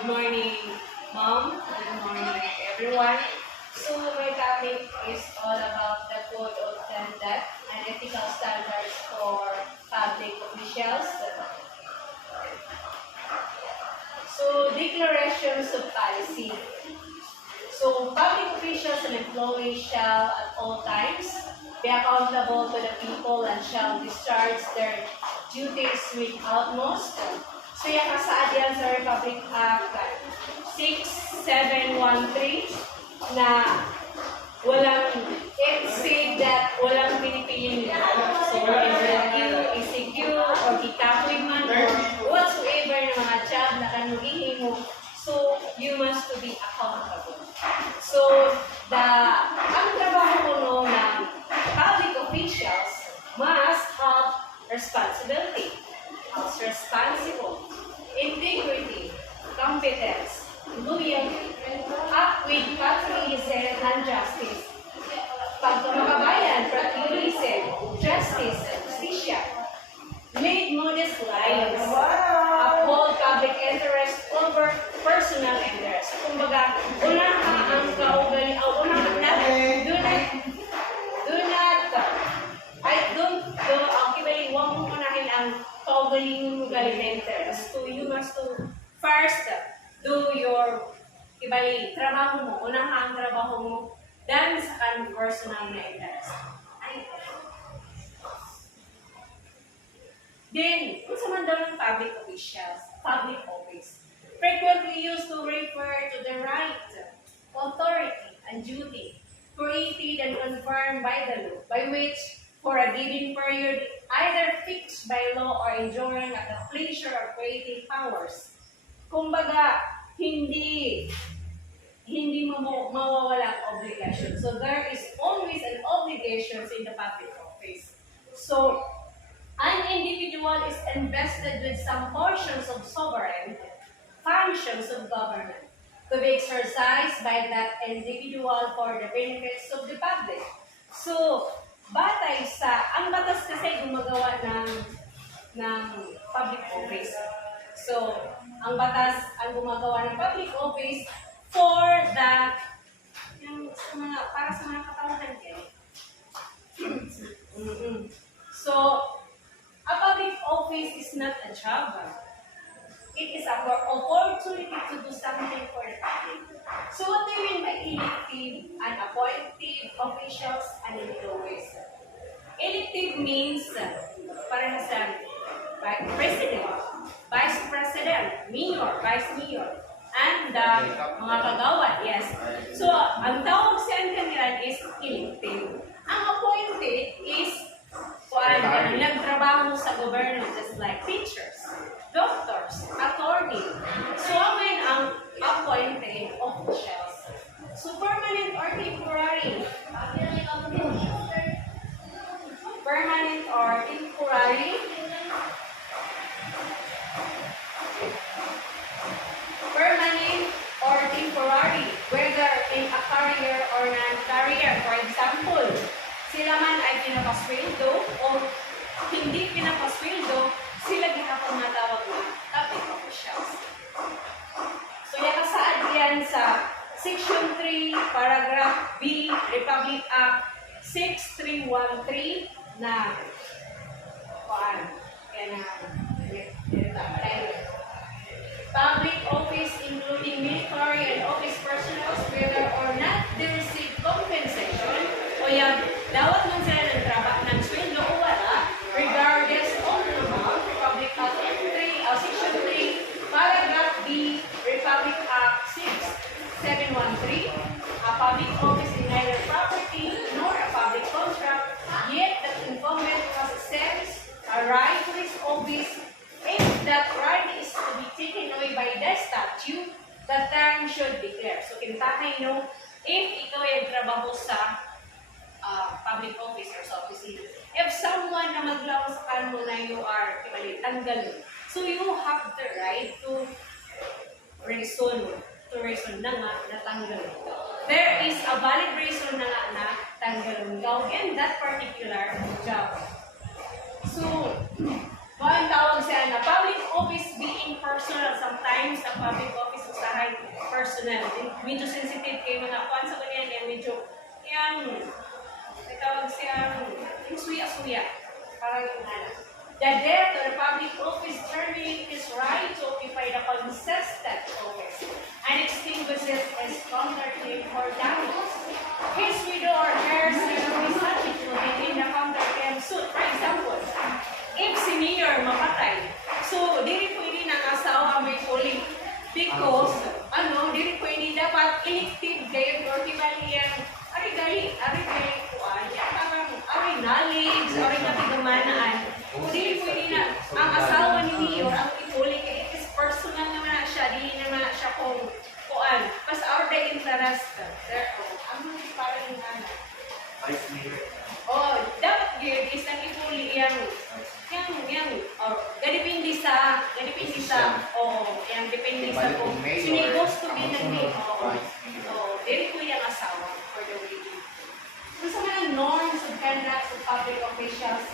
Good morning, Mom. Good morning, everyone. So, my topic is all about the code of conduct and ethical standards for public officials. So, declarations of policy. So, public officials and employees shall at all times be accountable to the people and shall discharge their duties with utmost. So, yan kasaad yan sa Republic Act 6713 na walang exceed that walang pinipili nila. So, whether ECQ or kikapoy man or whatsoever na mga job na kanugin mo, so you must to be accountable. So, ang trabaho ko no ng public officials must have responsibility, as responsible, integrity, competence, loyalty, act with patriotism and justice, pagkamakabayan, patriotism, justice, justisya, lead modest lives, uphold public interest over personal interest. Kumbaga, unang ang kaugali, unang ang kibali, huwag mo unahin ang kaugaling galing na interest. So, you must to first do your kibali, trabaho mo, unang ang trabaho mo, then sa kan personal na interest. Then, kung sa man daw ng public officials, public office, frequently used to refer to the right, authority, and duty created and confirmed by the law, by which, for a given period, either fixed by law or enjoying at the pleasure of creative powers. Kumbaga, hindi mawawala ang obligation. So, there is always an obligation in the public office. So, an individual is invested with some portions of sovereign functions of government to be exercised by that individual for the benefits of the public. So, batay sa, ang batas kasi gumagawa ng public office. So, ang batas ang gumagawa ng public office for the, para sa mga katawan kayo. So, a public office is not a job. It is our opportunity to do something for the public. So what do you mean by elective and appointed officials and employees? Elective means parehasan by president, vice president, mayor, vice mayor, and mga kagawad, yes. So ang tawag sa kanila is elective. Ang appointed is nagtrabaho sa gobyerno, just like teachers, doctors, attorney. So, amin ang appointed officials. So, permanent or temporary? Permanent or temporary? Permanent or temporary, whether in a career or non-career. For example, sila man ay pinapasweldo o hindi pinapasweldo, sila gihapon matawag na public officials. So, yakasaad yan sa Section 3, Paragraph B, Republic Act 6313 na public office including military and office personnel, whether or not they receive compensation o yan, dawat man sila ng trabaho ng sweldo o wala, regardless of the amount. Republic Act 3, Section 3, Paragraph B, Republic Act 6713, a public office is neither property nor a public contract, yet the incumbent has accepts a right to his office. If that right is to be taken away by the statute, the term should be clear. So, kintahay no, if ikaw ay trabaho sa public office or sa opisina, if someone na maglawas sa kanmo na you are tanggalin, so you have the right to reason na nga natanggalin. There is a valid reason na nga na tanggalin ka in that particular job. So, ang tawag siya na public office being personal, sometimes the public office is medyo sensitive kay mga kuan sa kanyan yan medyo yang tawag siyang yung suya-suya parang yung anak. The death or public office terminates his right to occupy the contested office and extinguishes his counterclaim for damages. His widow or heirs will be subject to in the counterclaim suit. For example, if si mayor mapatay, so dili pwede ng asawa may puli because dili pwede dapat inactive kayo or kibaliyan ari gali kuan parang ari knowledge ari katigamanaan o dili pwede na ang asawa ni mayor ang ipuli kay it is personal naman na siya dili naman na siya kung kuan mas our the interest there ang mga parang yung anak dapat gyud is ang ipuli yang gadipindi sa yang depende sa kung sino gusto din ng dili ko yung asawa for the wedding. So sa mga norms of conduct of public officials,